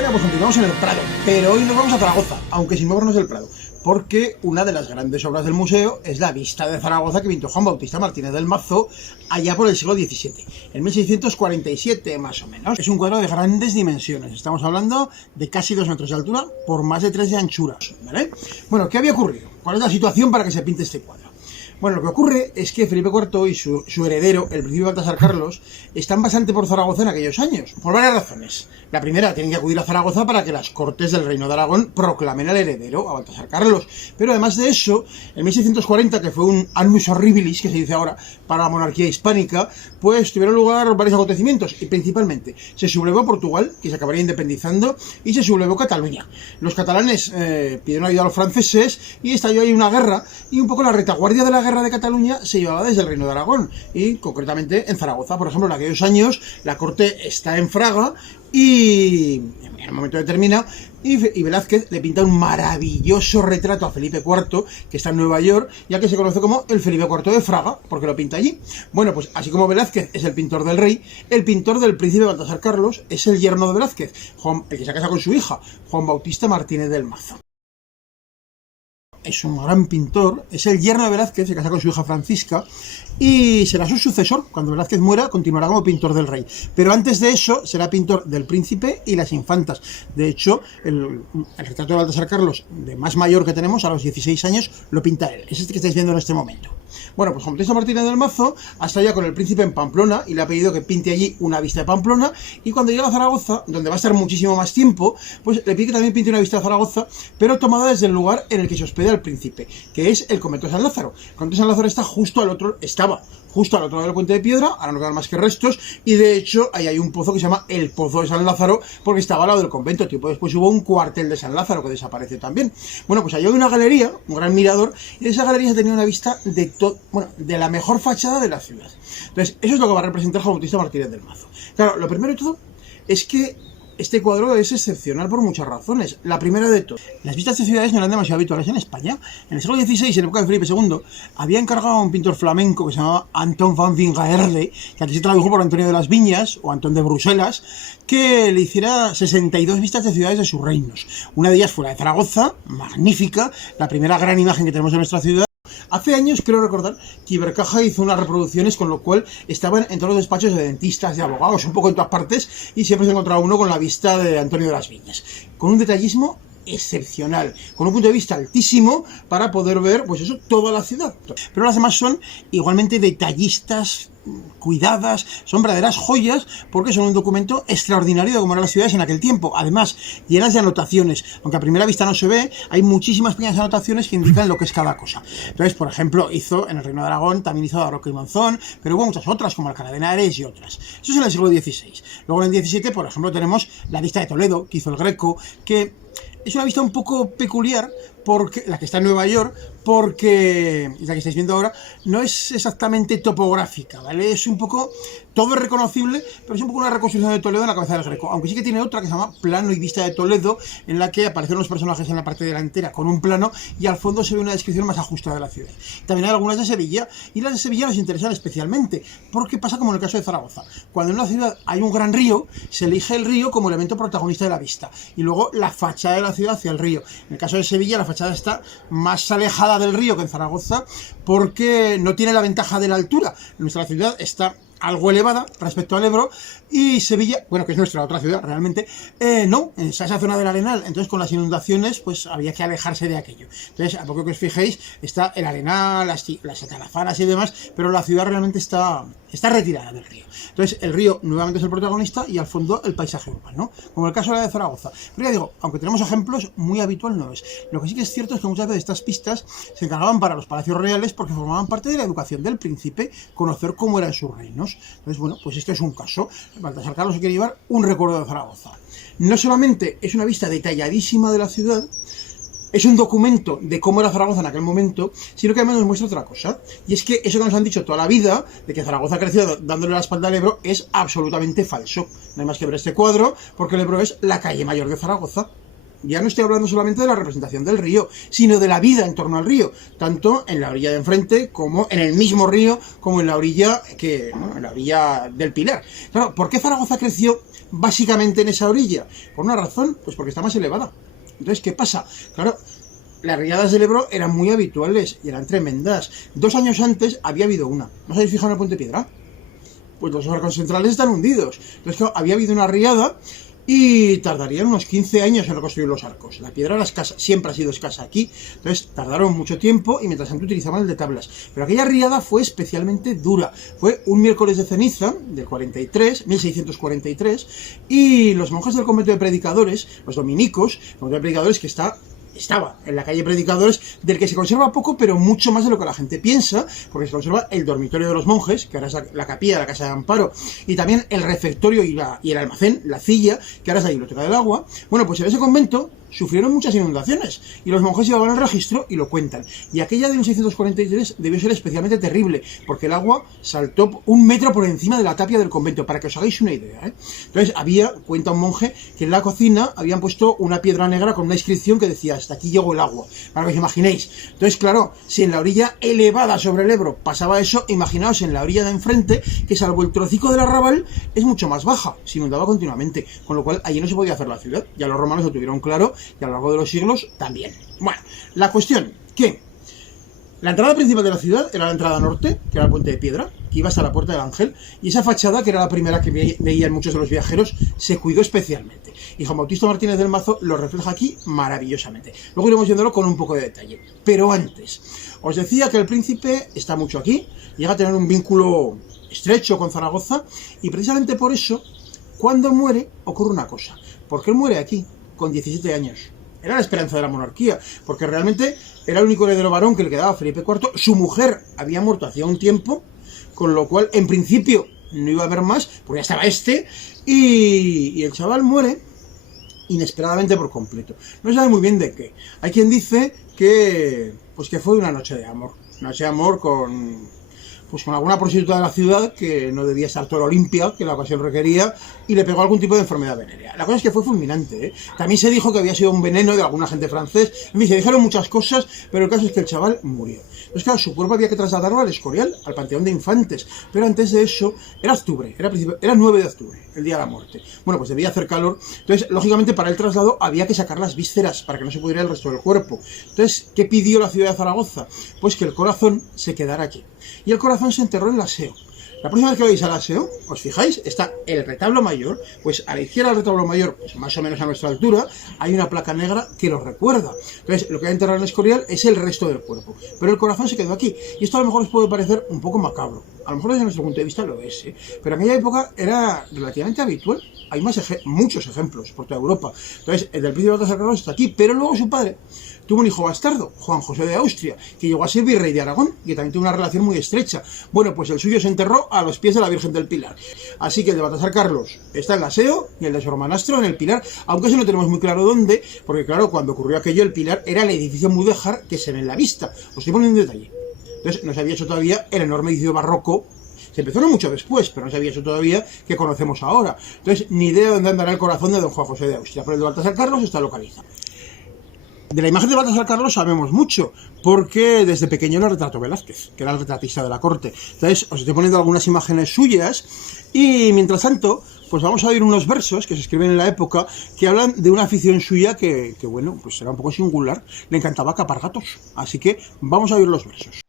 Bueno, pues continuamos en el Prado, pero hoy nos vamos a Zaragoza, aunque sin movernos del Prado, porque una de las grandes obras del museo es la Vista de Zaragoza que pintó Juan Bautista Martínez del Mazo allá por el siglo XVII, en 1647 más o menos. Es un cuadro de grandes dimensiones, estamos hablando de casi 2 metros de altura por más de 3 de anchura, ¿vale? Bueno, ¿qué había ocurrido? ¿Cuál es la situación para que se pinte este cuadro? Bueno, lo que ocurre es que Felipe IV y su heredero, el príncipe Baltasar Carlos, están bastante por Zaragoza en aquellos años, por varias razones. La primera, tienen que acudir a Zaragoza para que las cortes del Reino de Aragón proclamen al heredero, a Baltasar Carlos. Pero además de eso, en 1640, que fue un annus horribilis, que se dice ahora, para la monarquía hispánica, pues tuvieron lugar varios acontecimientos, y principalmente se sublevó Portugal, que se acabaría independizando, y se sublevó Cataluña. Los catalanes pidieron ayuda a los franceses, y estalló ahí una guerra, y un poco la retaguardia de la guerra de Cataluña se llevaba desde el Reino de Aragón, y concretamente en Zaragoza. Por ejemplo, en aquellos años la corte está en Fraga y en un momento determinado y Velázquez le pinta un maravilloso retrato a Felipe IV, que está en Nueva York, ya que se conoce como el Felipe IV de Fraga, porque lo pinta allí. Bueno, pues así como Velázquez es el pintor del rey, el pintor del príncipe Baltasar Carlos es el yerno de Velázquez, el que se casa con su hija, Juan Bautista Martínez del Mazo. Es un gran pintor, es el yerno de Velázquez, se casa con su hija Francisca y será su sucesor. Cuando Velázquez muera, continuará como pintor del rey. Pero antes de eso, será pintor del príncipe y las infantas. De hecho, el retrato de Baltasar Carlos, de más mayor que tenemos, a los 16 años, lo pinta él. Es este que estáis viendo en este momento. Bueno, pues Juan Bautista Martínez del Mazo hasta allá con el príncipe en Pamplona y le ha pedido que pinte allí una vista de Pamplona, y cuando llega a Zaragoza, donde va a estar muchísimo más tiempo, pues le pide que también pinte una vista de Zaragoza, pero tomada desde el lugar en el que se hospeda el príncipe, que es el convento de San Lázaro. El convento de San Lázaro estaba justo al otro lado del puente de piedra, ahora no quedan más que restos, y de hecho ahí hay un pozo que se llama el Pozo de San Lázaro, porque estaba al lado del convento. Tiempo después hubo un cuartel de San Lázaro que desapareció también. Bueno, pues ahí hay una galería, un gran mirador, y esa galería tenía una vista de la mejor fachada de la ciudad. Entonces, eso es lo que va a representar Juan Bautista Martínez del Mazo. Claro, lo primero de todo es que este cuadro es excepcional por muchas razones. La primera de todas, las vistas de ciudades no eran demasiado habituales en España. En el siglo XVI, en época de Felipe II, había encargado a un pintor flamenco que se llamaba Anton van Wingaerde, que aquí se tradujo por Antonio de las Viñas o Antón de Bruselas, que le hiciera 62 vistas de ciudades de sus reinos. Una de ellas fue la de Zaragoza, magnífica, la primera gran imagen que tenemos de nuestra ciudad. Hace años, creo recordar, que Ibercaja hizo unas reproducciones, con lo cual estaban en todos los despachos de dentistas, de abogados, un poco en todas partes, y siempre se encontraba uno con la vista de Antonio de las Viñas, con un detallismo excepcional, con un punto de vista altísimo para poder ver, pues eso, toda la ciudad. Pero las demás son igualmente detallistas, cuidadas, son verdaderas joyas, porque son un documento extraordinario de cómo eran las ciudades en aquel tiempo. Además, llenas de anotaciones, aunque a primera vista no se ve, hay muchísimas pequeñas anotaciones que indican lo que es cada cosa. Entonces, por ejemplo, hizo en el Reino de Aragón, también hizo Daroca y Monzón, pero hubo muchas otras, como Alcalá de Henares y otras. Eso es en el siglo XVI. Luego en el XVII, por ejemplo, tenemos la vista de Toledo, que hizo el Greco, que es una vista un poco peculiar, porque la que está en Nueva York, porque la que estáis viendo ahora no es exactamente topográfica, ¿vale? Es un poco, todo es reconocible, pero es un poco una reconstrucción de Toledo en la cabeza del Greco, aunque sí que tiene otra que se llama Plano y Vista de Toledo, en la que aparecen los personajes en la parte delantera con un plano y al fondo se ve una descripción más ajustada de la ciudad. También hay algunas de Sevilla, y las de Sevilla nos interesan especialmente, porque pasa como en el caso de Zaragoza. Cuando en una ciudad hay un gran río, se elige el río como elemento protagonista de la vista, y luego la fachada de la ciudad hacia el río. En el caso de Sevilla, la fachada está más alejada del río que en Zaragoza, porque no tiene la ventaja de la altura. Nuestra ciudad está algo elevada respecto al Ebro, y Sevilla, bueno, que es nuestra otra ciudad realmente, no, en esa zona del Arenal. Entonces, con las inundaciones, pues había que alejarse de aquello. Entonces, a poco que os fijéis, está el Arenal, las atalazanas y demás, pero la ciudad realmente está retirada del río. Entonces, el río nuevamente es el protagonista y al fondo el paisaje urbano, como el caso de la de Zaragoza. Pero ya digo, aunque tenemos ejemplos, muy habitual no es. Lo que sí que es cierto es que muchas veces estas pistas se encargaban para los palacios reales porque formaban parte de la educación del príncipe, conocer cómo eran sus reinos. Entonces, bueno, pues este es un caso. Baltasar Carlos se quiere llevar un recuerdo de Zaragoza. No solamente es una vista detalladísima de la ciudad, es un documento de cómo era Zaragoza en aquel momento, sino que además nos muestra otra cosa, y es que eso que nos han dicho toda la vida, de que Zaragoza ha crecido dándole la espalda al Ebro, es absolutamente falso. No hay más que ver este cuadro, porque el Ebro es la calle mayor de Zaragoza. Ya no estoy hablando solamente de la representación del río, sino de la vida en torno al río, tanto en la orilla de enfrente como en el mismo río, como en la orilla en la orilla del Pilar. Claro, ¿por qué Zaragoza creció básicamente en esa orilla? Por una razón, pues porque está más elevada. Entonces, ¿qué pasa? Claro, las riadas del Ebro eran muy habituales y eran tremendas. 2 años antes había habido una. ¿No os habéis fijado en el Puente Piedra? Pues los arcos centrales están hundidos. Entonces, claro, había habido una riada y tardarían unos 15 años en reconstruir los arcos. La piedra era escasa, siempre ha sido escasa aquí, entonces tardaron mucho tiempo y mientras tanto utilizaban el de tablas. Pero aquella riada fue especialmente dura. Fue un miércoles de ceniza del 1643, y los monjes del convento de predicadores, los dominicos, el convento de predicadores que estaba en la calle Predicadores, del que se conserva poco, pero mucho más de lo que la gente piensa, porque se conserva el dormitorio de los monjes, que ahora es la capilla de la Casa de Amparo, y también el refectorio y el almacén, la cilla, que ahora es la biblioteca del agua. Bueno, pues en ese convento sufrieron muchas inundaciones, y los monjes llevaban el registro y lo cuentan. Y aquella de 1643 debió ser especialmente terrible, porque el agua saltó 1 metro por encima de la tapia del convento, para que os hagáis una idea, ¿eh? Entonces cuenta un monje, que en la cocina habían puesto una piedra negra con una inscripción que decía: hasta aquí llegó el agua, para que os imaginéis. Entonces, claro, si en la orilla elevada sobre el Ebro pasaba eso, imaginaos en la orilla de enfrente, que salvo el trocico del arrabal, es mucho más baja, se inundaba continuamente, con lo cual allí no se podía hacer la ciudad. Ya los romanos lo tuvieron claro, y a lo largo de los siglos también. Bueno, la cuestión, que la entrada principal de la ciudad era la entrada norte, que era el Puente de Piedra, que iba hasta la Puerta del Ángel, y esa fachada, que era la primera que veían muchos de los viajeros, se cuidó especialmente. Y Juan Bautista Martínez del Mazo lo refleja aquí maravillosamente. Luego iremos viéndolo con un poco de detalle. Pero antes, os decía que el príncipe está mucho aquí, llega a tener un vínculo estrecho con Zaragoza, y precisamente por eso, cuando muere, ocurre una cosa. Porque él muere aquí, con 17 años. Era la esperanza de la monarquía, porque realmente era el único heredero varón que le quedaba a Felipe IV. Su mujer había muerto hacía un tiempo, con lo cual, en principio, no iba a haber más, porque ya estaba y el chaval muere inesperadamente por completo. No se sabe muy bien de qué. Hay quien dice que fue una noche de amor. Una noche de amor con alguna prostituta de la ciudad que no debía estar toda limpia, que la ocasión requería, y le pegó algún tipo de enfermedad venérea. La cosa es que fue fulminante, ¿eh? También se dijo que había sido un veneno de algún agente francés. En fin, se dijeron muchas cosas, pero el caso es que el chaval murió. Entonces, claro, su cuerpo había que trasladarlo al Escorial, al Panteón de Infantes, pero antes de eso, era octubre, era 9 de octubre, el día de la muerte. Bueno, pues debía hacer calor, entonces, lógicamente, para el traslado había que sacar las vísceras para que no se pudiera el resto del cuerpo. Entonces, ¿qué pidió la ciudad de Zaragoza? Pues que el corazón se quedara aquí. Y el corazón se enterró en el aseo. La próxima vez que vais al aseo, os fijáis, está el retablo mayor, pues a la izquierda del retablo mayor, pues más o menos a nuestra altura, hay una placa negra que lo recuerda. Entonces, lo que hay enterrado en el Escorial es el resto del cuerpo. Pero el corazón se quedó aquí. Y esto a lo mejor os puede parecer un poco macabro. A lo mejor desde nuestro punto de vista lo es, ¿eh? Pero en aquella época era relativamente habitual. Hay muchos ejemplos por toda Europa. Entonces, el del príncipe de Baltasar Carlos está aquí, pero luego su padre tuvo un hijo bastardo, Juan José de Austria, que llegó a ser virrey de Aragón, y que también tuvo una relación muy estrecha. Bueno, pues el suyo se enterró a los pies de la Virgen del Pilar. Así que el de Baltasar Carlos está en el aseo, y el de su hermanastro en el Pilar, aunque eso no tenemos muy claro dónde, porque claro, cuando ocurrió aquello, el Pilar era el edificio mudéjar que se ve en la vista. Os estoy poniendo un detalle. Entonces, no se había hecho todavía el enorme edificio barroco. Se empezó no mucho después, pero no se había hecho todavía, que conocemos ahora. Entonces, ni idea de dónde andará el corazón de don Juan José de Austria, pero el de Baltasar Carlos está localizado. De la imagen de Baltasar Carlos sabemos mucho, porque desde pequeño lo retrató Velázquez, que era el retratista de la corte. Entonces, os estoy poniendo algunas imágenes suyas, y mientras tanto, pues vamos a oír unos versos que se escriben en la época, que hablan de una afición suya que bueno, pues era un poco singular. Le encantaba capar gatos. Así que vamos a oír los versos.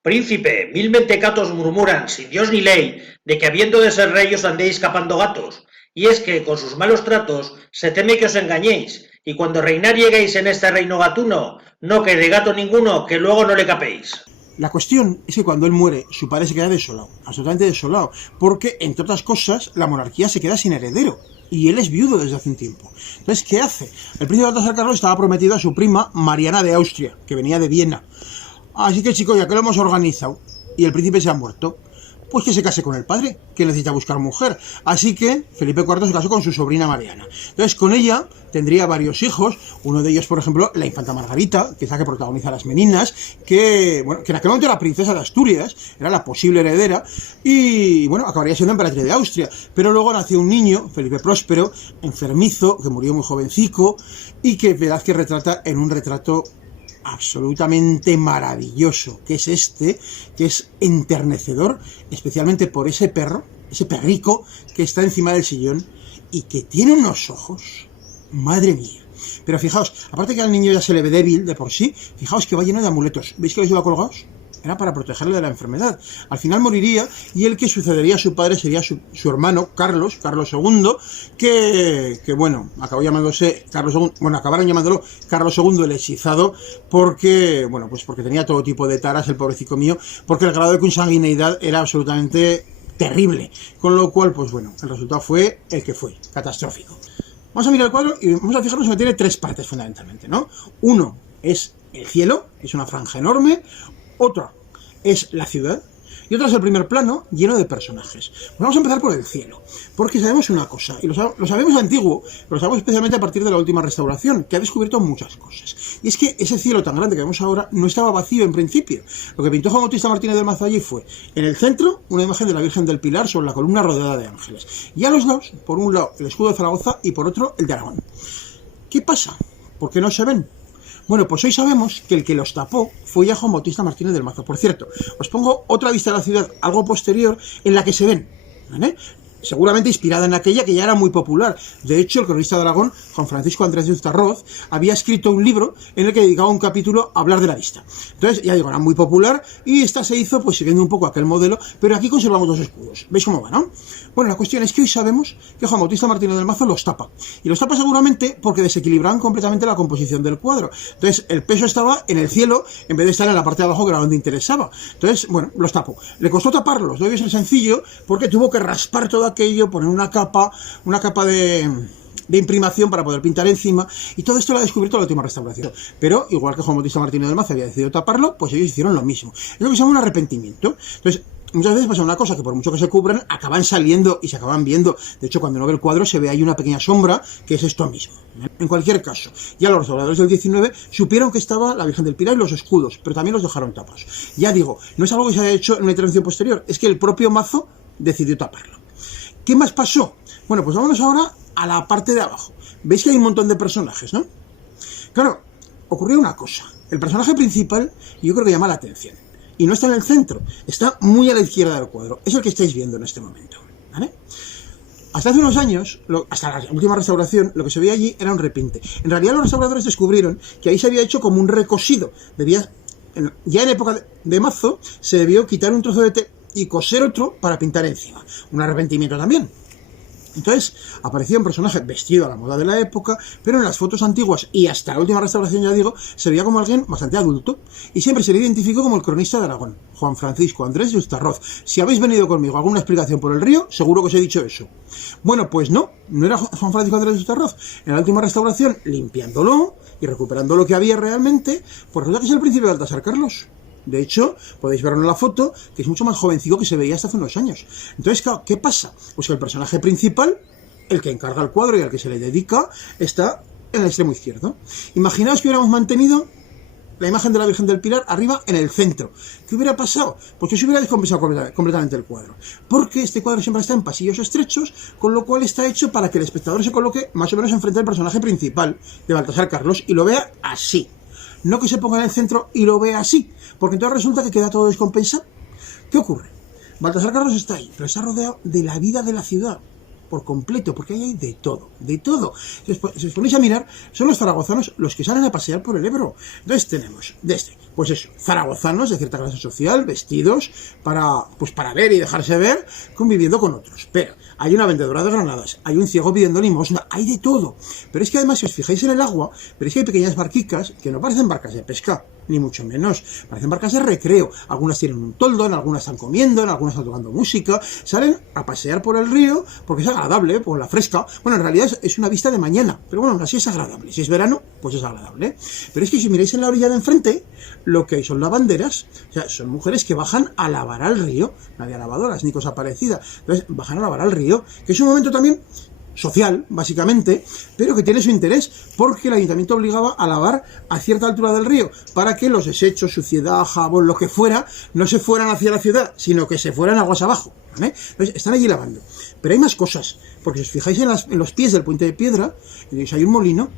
Príncipe, 1000 mentecatos murmuran, sin Dios ni ley, de que habiendo de ser rey os andéis capando gatos. Y es que, con sus malos tratos, se teme que os engañéis, y cuando reinar lleguéis en este reino gatuno, no quede gato ninguno que luego no le capéis. La cuestión es que cuando él muere, su padre se queda desolado, absolutamente desolado, porque, entre otras cosas, la monarquía se queda sin heredero, y él es viudo desde hace un tiempo. Entonces, ¿qué hace? El príncipe Baltasar Carlos estaba prometido a su prima Mariana de Austria, que venía de Viena. Así que, chicos, ya que lo hemos organizado, y el príncipe se ha muerto, pues que se case con el padre, que necesita buscar mujer. Así que Felipe IV se casó con su sobrina Mariana. Entonces, con ella tendría varios hijos, uno de ellos, por ejemplo, la infanta Margarita, que es la que protagoniza Las Meninas, que, bueno, que en aquel momento era princesa de Asturias, era la posible heredera, y, bueno, acabaría siendo emperatriz de Austria. Pero luego nació un niño, Felipe Próspero, enfermizo, que murió muy jovencico, y que, verdad, que retrata en un retrato absolutamente maravilloso, que es este, que es enternecedor, especialmente por ese perro, ese perrico que está encima del sillón y que tiene unos ojos, madre mía. Pero fijaos, aparte que al niño ya se le ve débil de por sí, fijaos que va lleno de amuletos. ¿Veis que los lleva colgados? Era para protegerle de la enfermedad. Al final moriría y el que sucedería a su padre sería su hermano, Carlos II, que bueno, acabó llamándose Carlos II, bueno, acabaron llamándolo Carlos II el hechizado, porque, bueno, pues porque tenía todo tipo de taras, el pobrecito mío, porque el grado de consanguineidad era absolutamente terrible. Con lo cual, pues bueno, el resultado fue el que fue, catastrófico. Vamos a mirar el cuadro y vamos a fijarnos que tiene tres partes fundamentalmente, ¿no? Uno es el cielo, que es una franja enorme. Otra es la ciudad y otra es el primer plano lleno de personajes. Pues vamos a empezar por el cielo, porque sabemos una cosa, y lo sabemos antiguo, lo sabemos especialmente a partir de la última restauración, que ha descubierto muchas cosas. Y es que ese cielo tan grande que vemos ahora no estaba vacío en principio. Lo que pintó Juan Bautista Martínez del Mazo allí fue, en el centro, una imagen de la Virgen del Pilar sobre la columna rodeada de ángeles. Y a los lados, por un lado, el escudo de Zaragoza y por otro, el de Aragón. ¿Qué pasa? ¿Por qué no se ven? Bueno, pues hoy sabemos que el que los tapó fue ya Juan Bautista Martínez del Mazo. Por cierto, os pongo otra vista de la ciudad, algo posterior, en la que se ven, ¿vale? Seguramente inspirada en aquella que ya era muy popular. De hecho, el cronista de Aragón, Juan Francisco Andrés de Uztarroz, había escrito un libro en el que dedicaba un capítulo a hablar de la vista. Entonces, ya digo, era muy popular y esta se hizo pues siguiendo un poco aquel modelo, pero aquí conservamos dos escudos. ¿Veis cómo va, no? Bueno, la cuestión es que hoy sabemos que Juan Bautista Martínez del Mazo los tapa. Y los tapa seguramente porque desequilibraban completamente la composición del cuadro. Entonces, el peso estaba en el cielo en vez de estar en la parte de abajo, que era donde interesaba. Entonces, bueno, los tapó. Le costó taparlos, debe ser sencillo, porque tuvo que raspar todo aquello, poner una capa de imprimación para poder pintar encima, y todo esto lo ha descubierto la última restauración. Pero, igual que Juan Bautista Martínez del Mazo había decidido taparlo, pues ellos hicieron lo mismo. Es lo que se llama un arrepentimiento. Entonces, muchas veces pasa una cosa, que por mucho que se cubran, acaban saliendo y se acaban viendo. De hecho, cuando uno ve el cuadro se ve ahí una pequeña sombra, que es esto mismo. En cualquier caso, ya los restauradores del 19 supieron que estaba la Virgen del Pilar y los escudos, pero también los dejaron tapados. Ya digo, no es algo que se haya hecho en una intervención posterior, es que el propio Mazo decidió taparlo. ¿Qué más pasó? Bueno, pues vámonos ahora a la parte de abajo. Veis que hay un montón de personajes, ¿no? Claro, ocurrió una cosa. El personaje principal, yo creo que llama la atención. Y no está en el centro, está muy a la izquierda del cuadro. Es el que estáis viendo en este momento, ¿vale? Hasta hace unos años, hasta la última restauración, lo que se veía allí era un repinte. En realidad los restauradores descubrieron que ahí se había hecho como un recosido. Ya en época de Mazo se debió quitar un trozo de té y coser otro para pintar encima. Un arrepentimiento también. Entonces aparecía un personaje vestido a la moda de la época, pero en las fotos antiguas y hasta la última restauración, ya digo, se veía como alguien bastante adulto y siempre se le identificó como el cronista de Aragón, Juan Francisco Andrés de Uztarroz. Si habéis venido conmigo a alguna explicación por el río, seguro que os he dicho eso. Bueno, pues no era Juan Francisco Andrés de Uztarroz. En la última restauración, limpiándolo y recuperando lo que había realmente, pues resulta que es el príncipe de Baltasar Carlos. De hecho, podéis verlo en la foto, que es mucho más jovencico que se veía hasta hace unos años. Entonces, claro, ¿qué pasa? Pues que el personaje principal, el que encarga el cuadro y al que se le dedica, está en el extremo izquierdo. Imaginaos que hubiéramos mantenido la imagen de la Virgen del Pilar arriba en el centro. ¿Qué hubiera pasado? Pues que se hubiera descompensado completamente el cuadro. Porque este cuadro siempre está en pasillos estrechos, con lo cual está hecho para que el espectador se coloque más o menos enfrente del personaje principal de Baltasar Carlos y lo vea así. No que se ponga en el centro y lo vea así, porque entonces resulta que queda todo descompensado. ¿Qué ocurre? Baltasar Carlos está ahí, pero está rodeado de la vida de la ciudad por completo, porque ahí hay de todo, de todo. Si os ponéis a mirar, son los zaragozanos los que salen a pasear por el Ebro. Entonces tenemos, pues eso, zaragozanos de cierta clase social, vestidos para ver y dejarse ver, conviviendo con otros. Pero hay una vendedora de granadas, hay un ciego pidiendo limosna, hay de todo. Pero es que además, si os fijáis en el agua, veréis que hay pequeñas barquicas que no parecen barcas de pesca. ni mucho menos. Parecen barcas de recreo. Algunas tienen un toldo, en algunas están comiendo, en algunas están tocando música. Salen a pasear por el río porque es agradable, por la fresca. Bueno, en realidad es una vista de mañana, pero bueno, así es agradable. Si es verano, pues es agradable. Pero es que si miráis en la orilla de enfrente, lo que hay son lavanderas. O sea, son mujeres que bajan a lavar al río. No había lavadoras ni cosa parecida. Entonces, bajan a lavar al río, que es un momento también social, básicamente, pero que tiene su interés, porque el ayuntamiento obligaba a lavar a cierta altura del río, para que los desechos, suciedad, jabón, lo que fuera, no se fueran hacia la ciudad, sino que se fueran aguas abajo, ¿vale? Entonces, están allí lavando. Pero hay más cosas, porque si os fijáis en los pies del puente de piedra, hay un molino.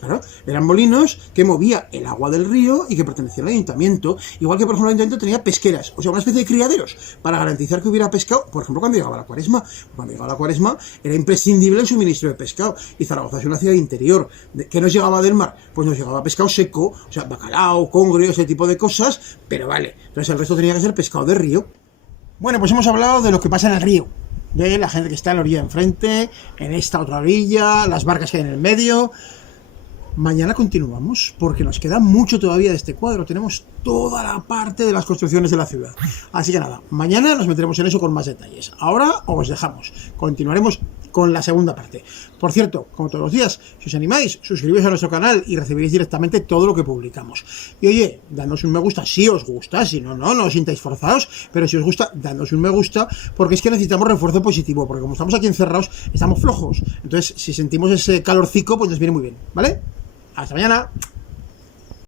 Claro, eran molinos que movía el agua del río y que pertenecían al ayuntamiento, igual que por ejemplo el ayuntamiento tenía pesqueras, o sea, una especie de criaderos, para garantizar que hubiera pescado, por ejemplo cuando llegaba la cuaresma. Cuando llegaba la cuaresma era imprescindible el suministro de pescado, y Zaragoza es una ciudad interior, ¿qué nos llegaba del mar? Pues nos llegaba pescado seco, o sea, bacalao, congrio, ese tipo de cosas, pero vale, entonces el resto tenía que ser pescado de río. Bueno, pues hemos hablado de lo que pasa en el río, de la gente que está en la orilla de enfrente, en esta otra orilla, las barcas que hay en el medio. Mañana continuamos, porque nos queda mucho todavía de este cuadro. Tenemos toda la parte de las construcciones de la ciudad. Así que nada, mañana nos meteremos en eso con más detalles. Ahora os dejamos. Continuaremos con la segunda parte. Por cierto, como todos los días, si os animáis, suscribíos a nuestro canal y recibiréis directamente todo lo que publicamos. Y oye, dadnos un me gusta si os gusta, si no, no os sintáis forzados, pero si os gusta, dadnos un me gusta, porque es que necesitamos refuerzo positivo, porque como estamos aquí encerrados, estamos flojos. Entonces, si sentimos ese calorcico, pues nos viene muy bien, ¿vale? Hasta mañana.